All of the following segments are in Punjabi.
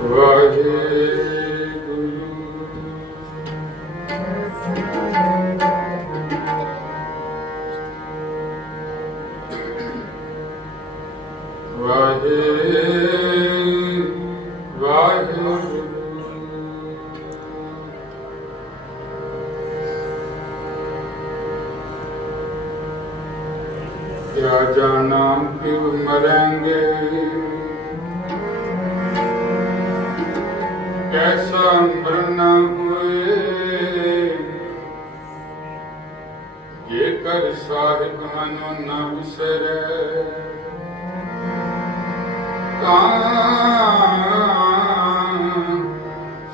Rahim. ਕਾਂ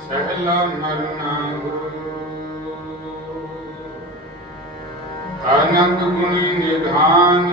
ਸਹਿਲਾ ਮਰਨਾ ਹੋ ਅਨੰਦ ਗੁਣੀ ਨਿਧਾਨ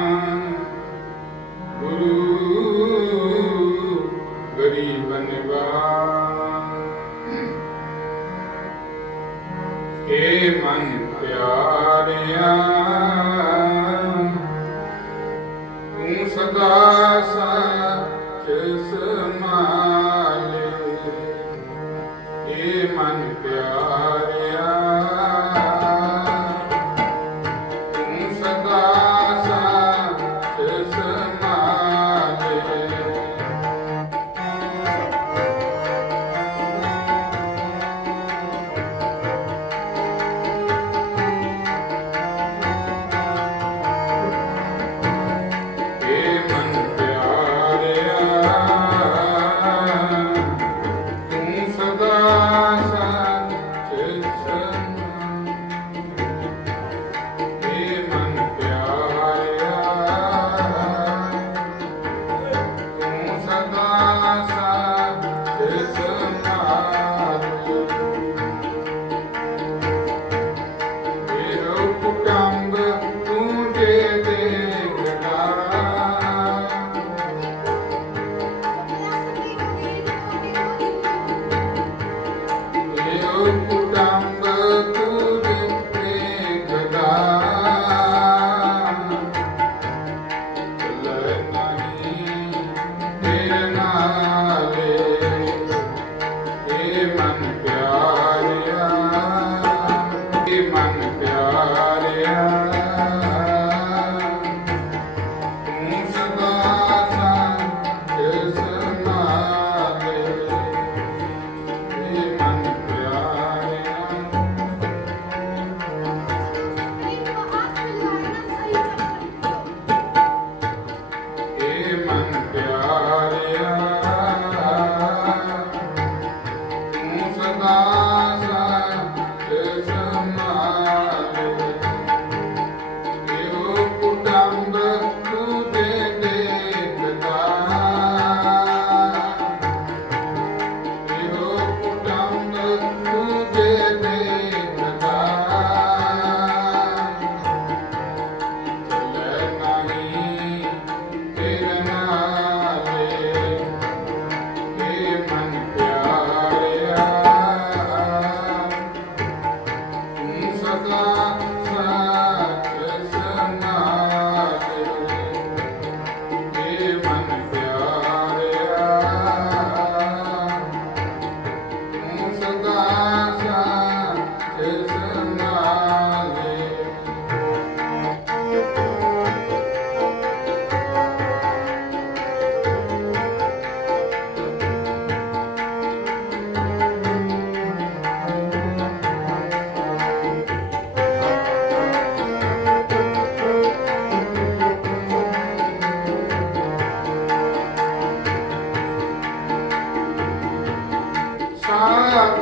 Ah,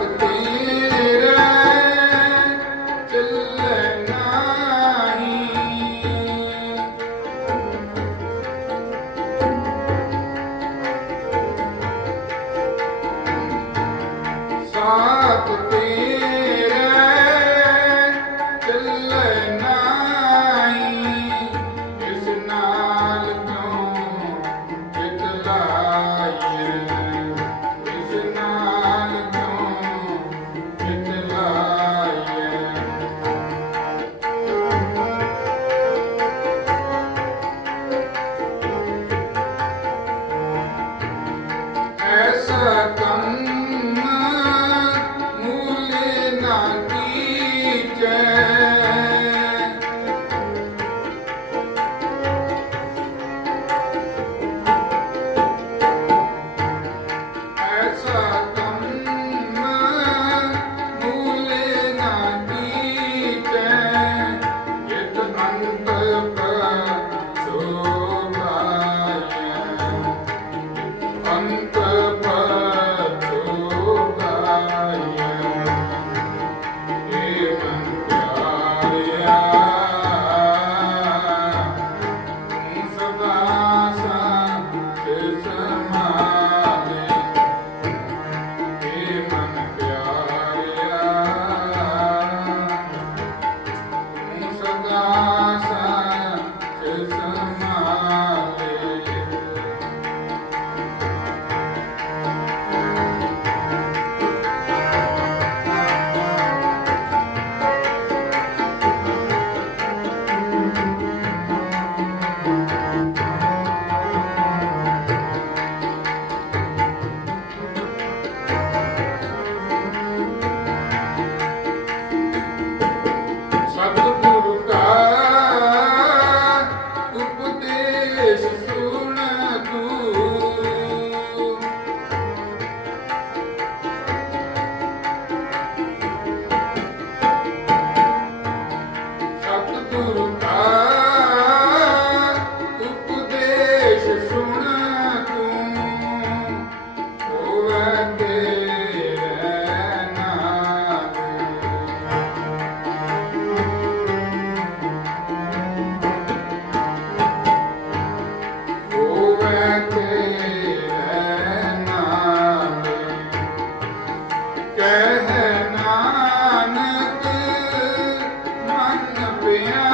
campeão.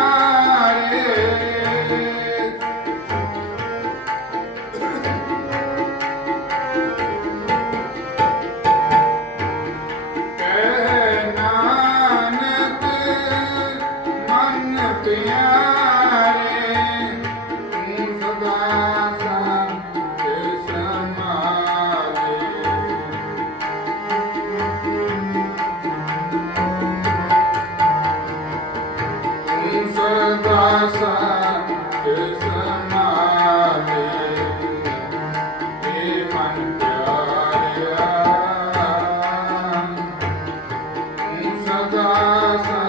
casa.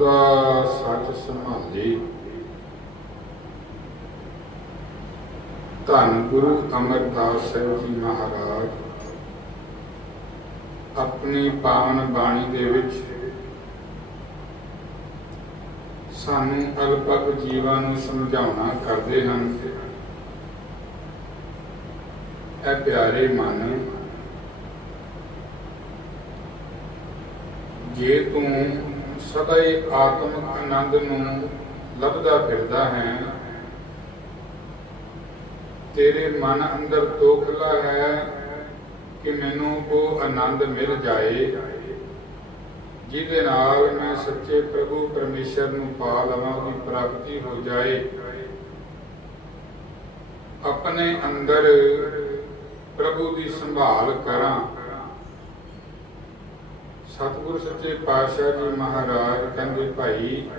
ਤੂੰ ਸਦਾ ਸੱਚ ਸੰਭਾਲੇ ਧੰਨ ਗੁਰੂ ਅਮਰਦਾਸ ਸਾਹਿਬ ਜੀ ਮਹਾਰਾਜ ਆਪਣੀ ਪਾਵਨ ਬਾਣੀ ਦੇ ਵਿੱਚ ਸਾਨੂੰ ਅਲਪਕ ਜੀਵਾਂ ਨੂੰ ਸਮਝਾਉਣਾ ਕਰਦੇ ਹਨ। ਇਹ ਪਿਆਰੇ ਮਨ, ਜੇ ਤੂੰ ਸਦਾ ਹੀ ਆਤਮਿਕ ਆਨੰਦ ਨੂੰ ਲੱਭਦਾ ਫਿਰਦਾ ਹੈ। ਤੇਰੇ ਮਨ ਅੰਦਰ ਤੋਖਲਾ ਹੈ ਕਿ ਮੈਨੂੰ ਉਹ ਆਨੰਦ ਮਿਲ ਜਾਏ, ਜਿਹਦੇ ਨਾਲ ਮੈਂ ਸੱਚੇ ਪ੍ਰਭੂ ਪਰਮੇਸ਼ਰ ਨੂੰ ਪਾ ਲਵਾਂ ਦੀ ਪ੍ਰਾਪਤੀ ਹੋ ਜਾਏ। ਆਪਣੇ ਅੰਦਰ ਪ੍ਰਭੂ ਦੀ ਸੰਭਾਲ ਕਰਾਂ। ਸਤਿਗੁਰ ਸੱਚੇ ਪਾਤਸ਼ਾਹ ਜੀ ਮਹਾਰਾਜ ਕਹਿੰਦੇ ਭਾਈ,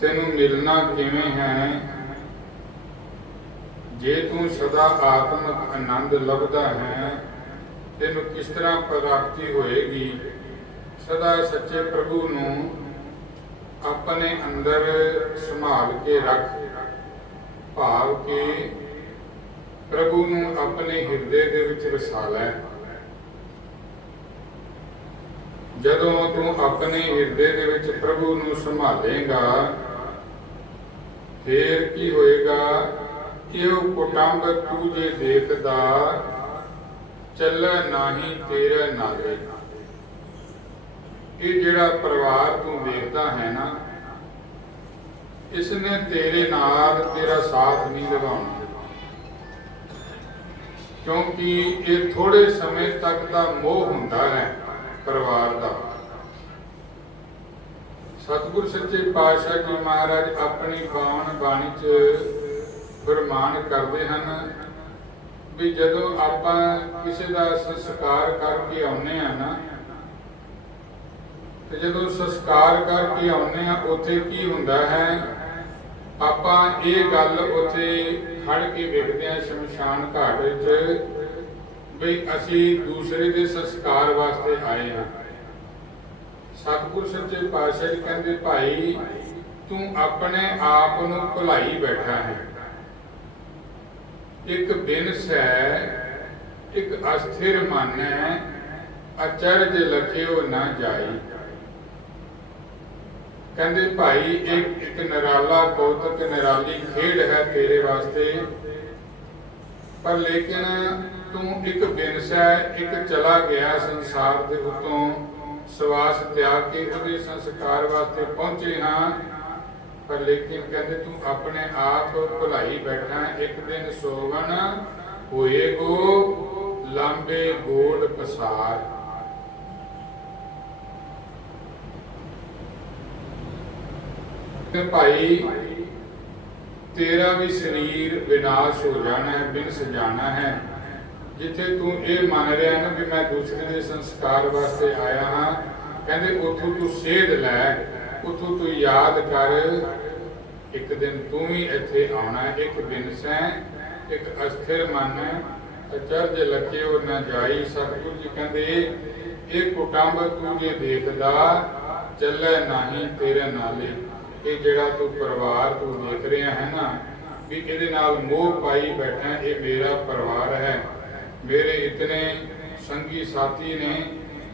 ਤੈਨੂੰ ਮਿਲਣਾ ਕਿਵੇਂ ਹੈ? ਜੇ ਤੂੰ ਸਦਾ ਆਤਮਿਕ ਆਨੰਦ ਲੱਭਦਾ ਹੈ, ਤੈਨੂੰ ਕਿਸ ਤਰ੍ਹਾਂ ਪ੍ਰਾਪਤੀ ਹੋਏਗੀ? ਸਦਾ ਸੱਚੇ ਪ੍ਰਭੂ ਨੂੰ ਆਪਣੇ ਅੰਦਰ ਸੰਭਾਲ ਕੇ ਰੱਖ ਭਾਵ ਕਿ ਪ੍ਰਭੂ ਨੂੰ ਆਪਣੇ ਹਿਰਦੇ ਦੇ ਵਿੱਚ ਵਸਾ ਲੈ। ਜਦੋਂ ਤੂੰ ਆਪਣੇ ਹਿਰਦੇ ਦੇ ਵਿੱਚ ਪ੍ਰਭੂ ਨੂੰ ਸੰਭਾਲੇਗਾ, ਫੇਰ ਕੀ ਹੋਏਗਾ? ਇਹ ਕੁਟੰਬ ਤੂੰ ਜੇ ਦੇਖਦਾ, ਚੱਲੈ ਨਾਹੀ ਤੇਰੇ ਨਾਲੇ। ਇਹ ਜਿਹੜਾ ਪਰਿਵਾਰ ਤੂੰ ਦੇਖਦਾ ਹੈ ਨਾ ਇਸ ਨੇ ਤੇਰੇ ਨਾਲ ਤੇਰਾ ਸਾਥ ਨਹੀਂ ਲਗਾਉਣਾ ਕਿਉਂਕਿ ਇਹ ਥੋੜੇ ਸਮੇਂ ਤੱਕ ਦਾ ਮੋਹ ਹੁੰਦਾ ਹੈ। ਪਰਿਵਾਰ ਦਾ। ਸਤਿਗੁਰ ਸੱਚੇ ਪਾਤਸ਼ਾਹ ਜੀ ਮਹਾਰਾਜ ਆਪਣੀ ਬਾਣ ਬਾਣੀ ਚ ਫਰਮਾਨ ਕਰਦੇ ਹਨ ਵੀ ਜਦੋਂ ਆਪਾਂ ਕਿਸੇ ਦਾ ਸੰਸਕਾਰ ਕਰਕੇ ਆਉਨੇ ਆ ਨਾ, ਤੇ ਜਦੋਂ ਸੰਸਕਾਰ ਕਰਕੇ ਆਉਨੇ ਆ ਉੱਥੇ ਕੀ ਹੁੰਦਾ ਹੈ? ਆਪਾਂ ਇਹ ਗੱਲ ਉੱਥੇ ਖੜ ਕੇ ਵੇਖਦੇ ਆ ਸ਼ਮਸ਼ਾਨ ਘਾਟ ਵਿੱਚ ਵੀ ਅਸੀਂ ਦੂਸਰੇ ਦੇ ਸੰਸਕਾਰ ਵਾਸਤੇ ਆਏ ਹਾਂ। ਸਤਿਗੁਰ ਸੱਚੇ ਪਾਤਸ਼ਾਹ ਜੀ ਕਹਿੰਦੇ, ਭਾਈ, ਤੂੰ ਆਪਣੇ ਆਪ ਨੂੰ ਭੁਲਾਈ ਬੈਠਾ ਹੈ। ਇੱਕ ਬਿਨਸ ਹੈ ਇੱਕ ਅਸਥਿਰ ਮਨ ਹੈ ਅਚਰਜ ਲਖਿਓ ਨਾ ਜਾਈ। ਕਹਿੰਦੇ, ਭਾਈ ਇੱਕ ਇੱਕ ਨਿਰਾਲਾ ਕੌਤਕ ਨਿਰਾਲੀ ਖੇਡ ਹੈ ਤੇਰੇ ਵਾਸਤੇ। ਪਰ ਲੇਕਿਨ ਤੂੰ ਇੱਕ ਬਿਨਸ ਹੈ ਇੱਕ ਚਲਾ ਗਿਆ ਸੰਸਾਰ ਦੇ ਉਤੋਂ, ਸਵਾਸ ਤਿਆਗ ਕੇ ਉਹਦੇ ਸੰਸਕਾਰ ਵਾਸਤੇ ਪਹੁੰਚੇ ਹਾਂ। ਪਰ ਲੇਕਿਨ ਕਹਿੰਦੇ ਤੂੰ ਆਪਣੇ ਆਪ ਭੁਲਾਈ ਬੈਠਾ, ਇੱਕ ਦਿਨ ਸੋਵਨ ਹੋਏਗੋ ਲਾਂਬੇ ਗੋਲ ਪਸਾਰ। ਤੇ ਭਾਈ, ਤੇਰਾ ਵੀ ਸਰੀਰ ਵਿਨਾਸ਼ ਹੋ ਜਾਣਾ ਹੈ, ਬਿਨਸ ਜਾਣਾ ਹੈ। ਜਿੱਥੇ ਤੂੰ ਇਹ ਮੰਨ ਰਿਹਾ ਨਾ ਵੀ ਮੈਂ ਦੂਸਰੇ ਦੇ ਸੰਸਕਾਰ ਵਾਸਤੇ ਆਇਆ ਹਾਂ, ਕਹਿੰਦੇ ਉਥੋਂ ਤੂੰ ਸੇਧ ਲੈ, ਉਥੋਂ ਤੂੰ ਯਾਦ ਕਰ, ਇੱਕ ਦਿਨ ਤੂੰ ਵੀ ਇੱਥੇ ਆਉਣਾ, ਇੱਕ ਬਿਨਸ ਹੈ ਇੱਕ ਅਸਥਿਰ ਮਨ ਹੈ ਅਚਰਜ ਲਖਿਓ ਨਾ ਜਾਈ ਸਤਿਗੁਰੂ ਜੀ ਕਹਿੰਦੇ, ਇਹ ਕੁਟੰਬ ਤੂੰ ਜੇ ਦੇਖਦਾ, ਚੱਲੇ ਨਹੀਂ ਤੇਰੇ ਨਾਲੇ। ਇਹ ਜਿਹੜਾ ਤੂੰ ਪਰਿਵਾਰ ਤੂੰ ਦੇਖ ਰਿਹਾ ਹੈ ਨਾ, ਵੀ ਇਹਦੇ ਨਾਲ ਮੋਹ ਪਾਈ ਬੈਠਾ, ਇਹ ਮੇਰਾ ਪਰਿਵਾਰ ਹੈ। ਮੇਰੇ ਇਤਨੇ ਸੰਗੀ ਸਾਥੀ ਨੇ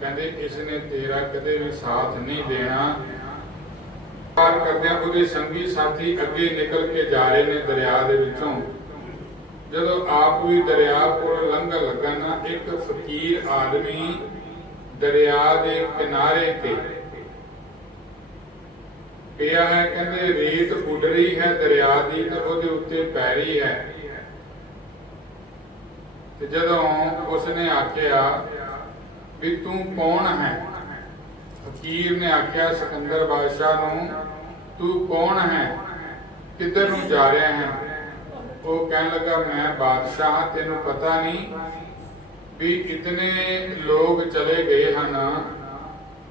ਕਹਿੰਦੇ ਇਸ ਨੇ ਤੇਰਾ ਕਦੇ ਵੀ ਸਾਥ ਨਹੀਂ ਦੇਣਾ। ਪਾਰ ਕਰਦਿਆਂ ਉਹਦੇ ਸੰਗੀ ਸਾਥੀ ਅੱਗੇ ਨਿਕਲ ਕੇ ਜਾ ਰਹੇ ਨੇ ਦਰਿਆ ਦੇ ਵਿੱਚੋਂ। ਜਦੋਂ ਆਪ ਵੀ ਦਰਿਆ ਕੋਲ ਲੰਘਣ ਲੱਗਾ ਨਾ, ਇੱਕ ਫਕੀਰ ਆਦਮੀ ਦਰਿਆ ਦੇ ਕਿਨਾਰੇ ਤੇ ਪਿਆ ਹੈ। ਕਹਿੰਦੇ, ਰੇਤ ਉੱਡ ਰਹੀ ਹੈ ਦਰਿਆ ਦੀ ਤੇ ਉਹਦੇ ਉੱਤੇ ਪੈ ਰਹੀ ਹੈ। ਤੇ ਜਦੋਂ ਉਸਨੇ ਆਖਿਆ ਵੀ ਤੂੰ ਕੌਣ ਹੈ? ਫਕੀਰ ਨੇ ਆਖਿਆ ਸਿਕੰਦਰ ਬਾਦਸ਼ਾਹ ਨੂੰ ਤੂੰ ਕੌਣ ਹੈ? ਕਿੱਧਰ ਨੂੰ ਜਾ ਰਿਹਾ ਹੈ? ਉਹ ਕਹਿਣ ਲੱਗਾ ਮੈਂ ਬਾਦਸ਼ਾਹ ਹਾਂ, ਤੈਨੂੰ ਪਤਾ ਨਹੀਂ ਵੀ ਇਤਨੇ ਲੋਕ ਚਲੇ ਗਏ ਹਨ।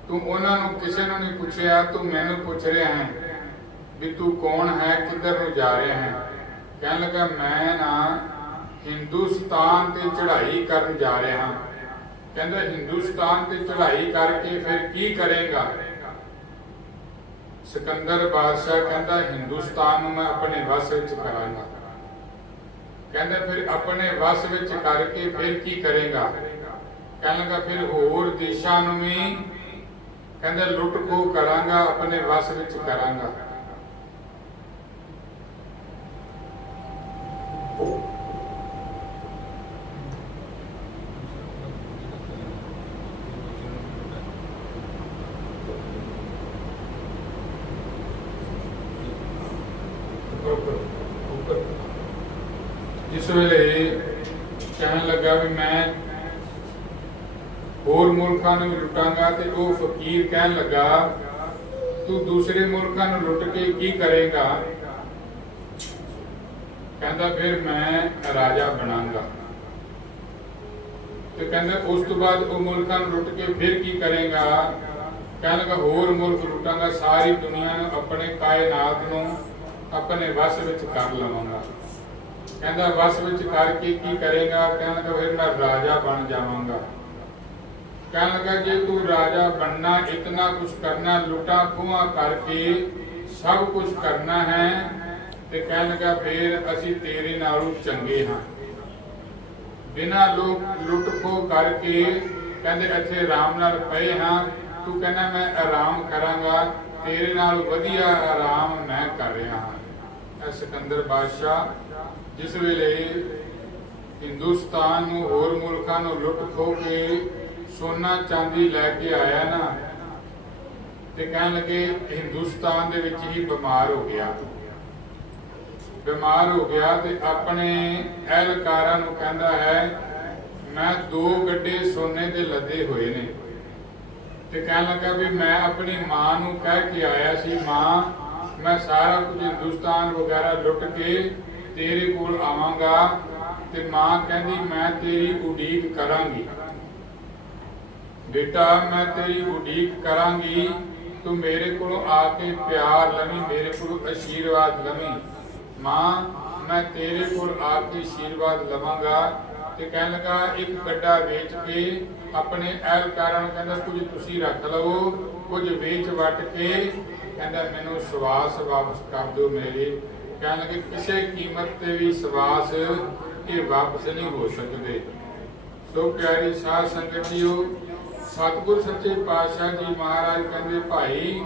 ਤੂੰ ਉਹਨਾਂ ਨੂੰ ਕਿਸੇ ਨੂੰ ਨਹੀਂ ਪੁੱਛਿਆ ਤੂੰ ਮੈਨੂੰ ਪੁੱਛ ਰਿਹਾ ਹੈ ਵੀ ਤੂੰ ਕੌਣ ਹੈ ਕਿੱਧਰ ਨੂੰ ਜਾ ਰਿਹਾ ਹੈ? ਕਹਿਣ ਲੱਗਾ ਮੈਂ ਨਾ ਹਿੰਦੁਸਤਾਨ ਤੇ ਚੜ੍ਹਾਈ ਕਰਨ ਜਾ ਰਿਹਾ ਹਾਂ। ਕਹਿੰਦਾ ਹਿੰਦੁਸਤਾਨ ਤੇ ਚੜ੍ਹਾਈ ਕਰਕੇ ਫਿਰ ਕੀ ਕਰੇਗਾ? ਸਿਕੰਦਰ ਬਾਦਸ਼ਾਹ ਕਹਿੰਦਾ ਹਿੰਦੁਸਤਾਨ ਨੂੰ ਮੈਂ ਆਪਣੇ ਵਸ ਵਿੱਚ ਕਰਾਂਗਾ। ਕਹਿੰਦਾ ਫਿਰ ਆਪਣੇ ਵਸ ਵਿੱਚ ਕਰਕੇ ਫਿਰ ਕੀ ਕਰੇਗਾ? ਕਹਿੰਦਾ ਫਿਰ ਹੋਰ ਦੇਸ਼ਾਂ ਨੂੰ ਵੀ ਕਹਿੰਦਾ ਲੁੱਟ ਖੋ ਕਰਾਂਗਾ, ਆਪਣੇ ਵਸ ਵਿੱਚ ਕਰਾਂਗਾ ਜਿਸ ਵੇਲੇ ਕਹਿਣ ਲੱਗਾ ਵੀ ਮੈਂ ਹੋਰ ਮੁਲਕਾਂ ਨੂੰ ਵੀ ਲੁੱਟਾਂਗਾ ਤੇ ਉਹ ਫਕੀਰ ਕਹਿਣ ਲੱਗਾ, ਤੂੰ ਦੂਸਰੇ ਮੁਲਕਾਂ ਨੂੰ ਲੁੱਟ ਕੇ ਕੀ ਕਰੇਗਾ? ਕਹਿੰਦਾ, ਫਿਰ ਮੈਂ ਰਾਜਾ ਬਣਾਂਗਾ। ਤੇ ਕਹਿੰਦਾ, ਉਸ ਤੋਂ ਬਾਅਦ ਉਹ ਮੁਲਕਾਂ ਨੂੰ ਲੁੱਟ ਕੇ ਫਿਰ ਕੀ ਕਰੇਗਾ? ਕਹਿਣ ਲੱਗਾ, ਹੋਰ ਮੁਲਕ ਲੁੱਟਾਂਗਾ, ਸਾਰੀ ਦੁਨੀਆ ਨੂੰ ਆਪਣੇ ਕਾਇਨਾਤ ਨੂੰ ਆਪਣੇ ਵਸ ਵਿੱਚ ਕਰ ਲਵਾਂਗਾ। ਕਹਿੰਦਾ, ਵਸ ਵਿੱਚ ਕਰਕੇ ਕੀ ਕਰੇਗਾ? ਕਹਿੰਦਾ ਫਿਰ ਮੈਂ ਰਾਜਾ ਬਣ ਜਾਵਾਂਗਾ। ਕਹਿਣ ਲੱਗਾ ਜੇ ਤੂੰ ਰਾਜਾ ਬਣਨਾ, ਇਤਨਾ ਕੁਝ ਕਰਨਾ, ਲੁੱਟਾ ਖੁਆ ਕਰਕੇ ਸਭ ਕੁਝ ਕਰਨਾ ਹੈ, ਤੇ ਕਹਿਣ ਲੱਗਾ ਫਿਰ ਅਸੀਂ ਤੇਰੇ ਨਾਲੋਂ ਚੰਗੇ ਹਾਂ। ਬਿਨਾ ਲੋਕ ਲੁੱਟ ਖੋ ਕਰਕੇ ਕਹਿੰਦੇ ਇੱਥੇ ਆਰਾਮ ਨਾਲ ਪਏ ਹਾਂ, ਤੂੰ ਕਹਿੰਦਾ ਮੈਂ ਆਰਾਮ ਕਰਾਂਗਾ, ਤੇਰੇ ਨਾਲ ਵਧੀਆ ਆਰਾਮ ਮੈਂ ਕਰ ਰਿਹਾ ਹਾਂ। ਇਹ ਸਿਕੰਦਰ ਬਾਦਸ਼ਾਹ, ਜਿਸ ਵੇਲੇ ਹਿੰਦੁਸਤਾਨ ਨੂੰ ਹੋਰ ਮੁਲਕਾਂ ਨੂੰ ਲੁੱਟ ਖੋ ਕੇ ਸੋਨਾ ਚਾਂਦੀ ਲੈ ਕੇ ਆਇਆ ਨਾ ਤੇ ਕਹਿਣ ਲੱਗੇ, ਹਿੰਦੁਸਤਾਨ ਦੇ ਵਿੱਚ ਹੀ ਬਿਮਾਰ ਹੋ ਗਿਆ। ਬਿਮਾਰ ਹੋ ਗਿਆ ਤੇ ਆਪਣੇ ਅਹਿਲਕਾਰਾਂ ਨੂੰ ਕਹਿੰਦਾ ਹੈ, ਮੈਂ ਦੋ ਗੱਡੇ ਸੋਨੇ ਦੇ ਲੱਦੇ ਹੋਏ ਨੇ। ਤੇ ਕਹਿਣ ਲੱਗਾ ਵੀ ਮੈਂ ਆਪਣੀ ਮਾਂ ਨੂੰ ਕਹਿ ਕੇ ਆਇਆ ਸੀ, ਮਾਂ, ਮੈਂ ਸਾਰਾ ਕੁਝ ਹਿੰਦੁਸਤਾਨ ਵਗੈਰਾ ਲੁੱਟ ਕੇ ਤੇਰੇ ਕੋਲ ਆਵਾਂਗਾ ਤੇ ਮਾਂ ਕਹਿੰਦੀ, ਮੈਂ ਤੇਰੀ ਉਡੀਕ ਕਰਾਂਗੀ ਬੇਟਾ, ਮੈਂ ਤੇਰੀ ਉਡੀਕ ਕਰਾਂਗੀ। ਤੂੰ ਮੇਰੇ ਕੋਲ ਆ ਕੇ ਪਿਆਰ ਲਵੀਂ, ਮੇਰੇ ਕੋਲ ਅਸ਼ੀਰਵਾਦ ਲਵੀਂ। ਮਾਂ, ਮੈਂ ਤੇਰੇ ਕੋਲ ਆ ਕੇ ਅਸ਼ੀਰਵਾਦ ਲਵਾਂਗਾ ਤੇ ਕਹਿਣ ਲੱਗਾ, ਇੱਕ ਗੱਡਾ ਵੇਚ ਕੇ ਆਪਣੇ ਅਹਿਲਕਾਰਾਂ ਨੂੰ ਕਹਿੰਦਾ, ਕੁਝ ਤੁਸੀਂ ਰੱਖ ਲਵੋ, ਕੁਝ ਵੇਚ ਵਟ ਕੇ। ਕਹਿੰਦਾ, ਮੈਨੂੰ ਸਵਾਸ ਵਾਪਸ ਕਰ ਦਿਓ ਮੇਰੇ। ਕਹਿਣ ਲੱਗੇ, ਕਿਸੇ ਕੀਮਤ ਤੇ ਵੀ ਸਵਾਸ ਇਹ ਵਾਪਸ ਨਹੀਂ ਹੋ ਸਕਦੇ। ਸੋ ਪਿਆਰੀ ਸਾਧ ਸੰਗਤ ਜੀਓ ਸਤਿਗੁਰ ਸੱਚੇ ਪਾਤਸ਼ਾਹ ਜੀ ਮਹਾਰਾਜ ਕਹਿੰਦੇ, ਭਾਈ,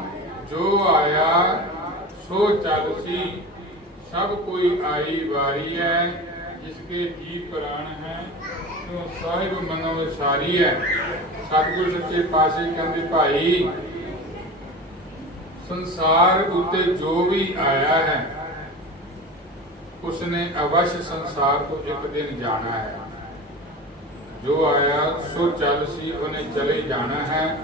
ਜੋ ਆਇਆ, ਸੋ ਚੱਲ ਸੀ। ਸਭ ਕੋਈ ਆਈ ਵਾਰੀ ਹੈ ਜਿਸਕੇ ਜੀ ਪ੍ਰਾਣ ਹੈ ਜੋ ਸਾਹਿਬ ਮਨੋ ਵਿਸਾਰੀ ਹੈ ਸਤਿਗੁਰ ਸੱਚੇ ਪਾਤਸ਼ਾਹ ਕਹਿੰਦੇ, ਭਾਈ, ਸੰਸਾਰ ਉੱਤੇ ਜੋ ਵੀ ਆਇਆ ਹੈ, ਉਸਨੇ ਅਵਸ਼ ਸੰਸਾਰ ਤੋਂ ਇੱਕ ਦਿਨ ਜਾਣਾ ਹੈ। ਜੋ ਆਇਆ, ਸੋ ਚੱਲ ਸੀ, ਉਹਨੇ ਚਲੇ ਜਾਣਾ ਹੈ।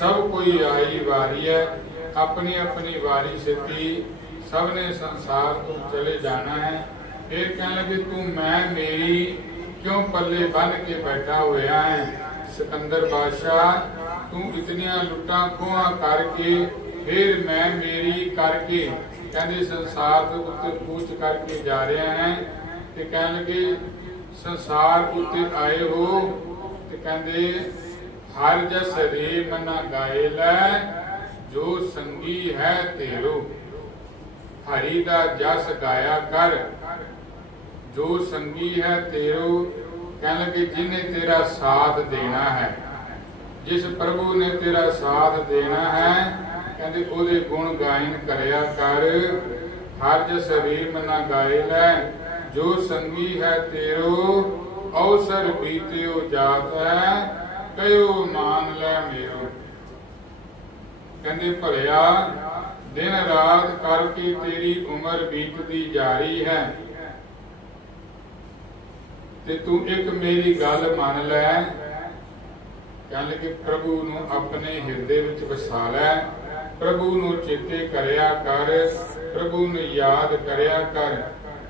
ਸਭ ਕੋਈ ਆਈ ਵਾਰੀ ਹੈ। ਆਪਣੀ ਆਪਣੀ ਵਾਰੀ ਸਿੱਧੀ, ਸਭ ਨੇ ਸੰਸਾਰ ਤੋਂ ਚਲੇ ਜਾਣਾ ਹੈ। ਇਹ ਕਹਿਣ ਲੱਗੇ, ਤੂੰ ਮੈਂ, ਮੇਰੀ ਕਿਉਂ ਪੱਲੇ ਬੰਨ ਕੇ ਬੈਠਾ ਹੋਇਆ ਹੈ? ਸਿਕੰਦਰ ਬਾਦਸ਼ਾਹ, ਤੂੰ ਇਤਨੀਆਂ ਲੁੱਟਾਂ ਖੋਹਾਂ ਕਰਕੇ, ਫਿਰ ਮੈਂ, ਮੇਰੀ ਕਰਕੇ ਕਹਿੰਦੇ ਸੰਸਾਰ ਦੇ ਉੱਤੇ ਕੂਚ ਕਰਕੇ ਜਾ ਰਿਹਾ ਹੈ। ਤੇ ਕਹਿਣ ਲੱਗੇ ਸੰਸਾਰ ਉੱਤੇ ਆਏ ਹੋ ਤੇ ਕਹਿੰਦੇ, ਹਰ ਜਸ ਰੇ ਮਨਾ ਗਾਏ ਲੈ, ਜੋ ਸੰਗੀ ਹੈ ਤੇਰੋ। ਹਰੀ ਦਾ ਜਸ ਗਾਇਆ ਕਰ, ਜੋ ਸੰਗੀ ਹੈ ਤੇਰੋ, ਕਹਿਣ ਲੱਗੇ, ਜਿਨੇ ਤੇਰਾ ਸਾਥ ਦੇਣਾ ਹੈ। ਜਿਸ ਪ੍ਰਭੂ ਨੇ ਤੇਰਾ ਸਾਥ ਦੇਣਾ ਹੈ, ਕਹਿੰਦੇ, ਉਹਦੇ ਗੁਣ ਗਾਇਨ ਕਰਿਆ ਕਰ। ਹਰ ਜਸ ਸਰੀਰ ਮਨਾ ਗਾਏ ਲੈ ਜੋ ਸੰਗੀ ਹੈ ਤੇਰੋ, ਅਵਸਰ ਬੀਤਿਓ ਜਾਤ ਹੈ ਕਯੋ ਮਾਨ ਲੈ ਮੇਰੋ। ਕਹਿੰਦੇ ਭਲਿਆ ਦਿਨ ਰਾਤ ਕਰਕੇ ਤੇਰੀ ਉਮਰ ਬੀਤਦੀ ਜਾ ਰਹੀ ਹੈ। ਤੇ ਤੂੰ ਇੱਕ ਮੇਰੀ ਗੱਲ ਮੰਨ ਲੈ। ਕਹਿੰਦੇ ਕਿ ਪ੍ਰਭੂ ਨੂੰ ਆਪਣੇ ਹਿਰਦੇ ਵਿੱਚ ਵਸਾ ਲੈ। ਪ੍ਰਭੂ ਨੂੰ ਚੇਤੇ ਕਰਿਆ ਕਰ। ਪ੍ਰਭੂ ਨੂੰ ਯਾਦ ਕਰਿਆ ਕਰ।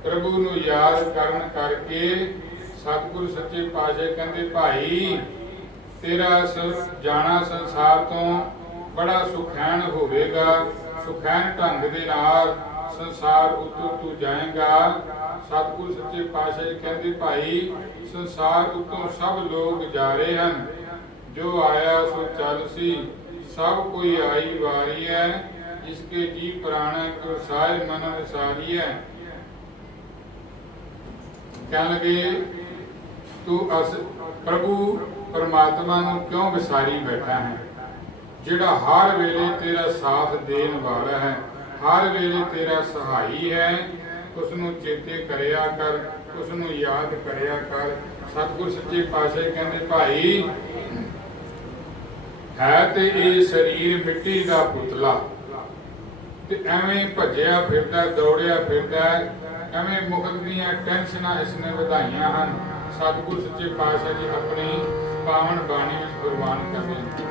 ਪ੍ਰਭੂ ਨੂੰ ਯਾਦ ਕਰਨ ਕਰਕੇ ਸਤਿਗੁਰੂ ਸੱਚੇ ਪਾਤਸ਼ਾਹ ਕਹਿੰਦੇ, ਭਾਈ, ਤੇਰਾ ਸ- ਜਾਣਾ ਸੰਸਾਰ ਤੋਂ ਬੜਾ ਸੁਖੈਣ ਹੋਵੇਗਾ। ਸੁਖੈਣ ਢੰਗ ਦੇ ਨਾਲ ਸੰਸਾਰ ਉੱਤੋਂ ਤੂੰ ਜਾਏਗਾ। ਸਤਿਗੁਰੂ ਸੱਚੇ ਪਾਤਸ਼ਾਹ ਕਹਿੰਦੇ, ਭਾਈ, ਸੰਸਾਰ ਉੱਤੋਂ ਸਭ ਲੋਕ ਜਾ ਰਹੇ ਹਨ। ਜੋ ਆਇਆ ਸੋ ਚੱਲ ਸੀ। ਸਭ ਕੋਈ ਆਈ ਵਾਰੀ ਹੈ। ਜਿਸਕੇ ਜੀ ਪ੍ਰਾਣ ਕੋ ਸਾਜ ਮਨ ਵਿਸਾਰੀ ਹੈ। ਕਹਿਣ ਲੱਗੇ, ਤੂੰ ਅਸ, ਪ੍ਰਭੂ ਪਰਮਾਤਮਾ ਨੂੰ ਕਿਉਂ ਵਿਸਾਰੀ ਬੈਠਾ ਹੈ? ਜਿਹੜਾ ਹਰ ਵੇਲੇ ਤੇਰਾ ਸਾਥ ਦੇਣ ਵਾਲਾ ਹੈ, ਹਰ ਵੇਲੇ ਤੇਰਾ ਸਹਾਈ ਹੈ ਉਸ ਨੂੰ ਚੇਤੇ ਕਰਿਆ ਕਰ ਉਸ ਨੂੰ ਯਾਦ ਕਰਿਆ ਕਰ। ਸਤਿਗੁਰ ਸੱਚੇ ਪਾਤਸ਼ਾਹ ਕਹਿੰਦੇ, ਭਾਈ, ਹੈ ਤੇ ਇਹ ਸਰੀਰ ਮਿੱਟੀ ਦਾ ਪੁਤਲਾ। ਤੇ ਐਵੇਂ ਭੱਜਿਆ ਫਿਰਦਾ, ਦੌੜਿਆ ਫਿਰਦਾ ਐਵੇਂ ਮੁਕਤ ਦੀਆਂ ਟੈਨਸ਼ਨਾਂ ਇਸ ਨੇ ਵਧਾਈਆਂ ਹਨ। ਸਤਿਗੁਰ ਸੱਚੇ ਪਾਤਸ਼ਾਹ ਜੀ ਆਪਣੀ ਪਾਵਨ ਬਾਣੀ ਵਿੱਚ ਕੁਰਬਾਨ ਕਰਦੇ ਹਨ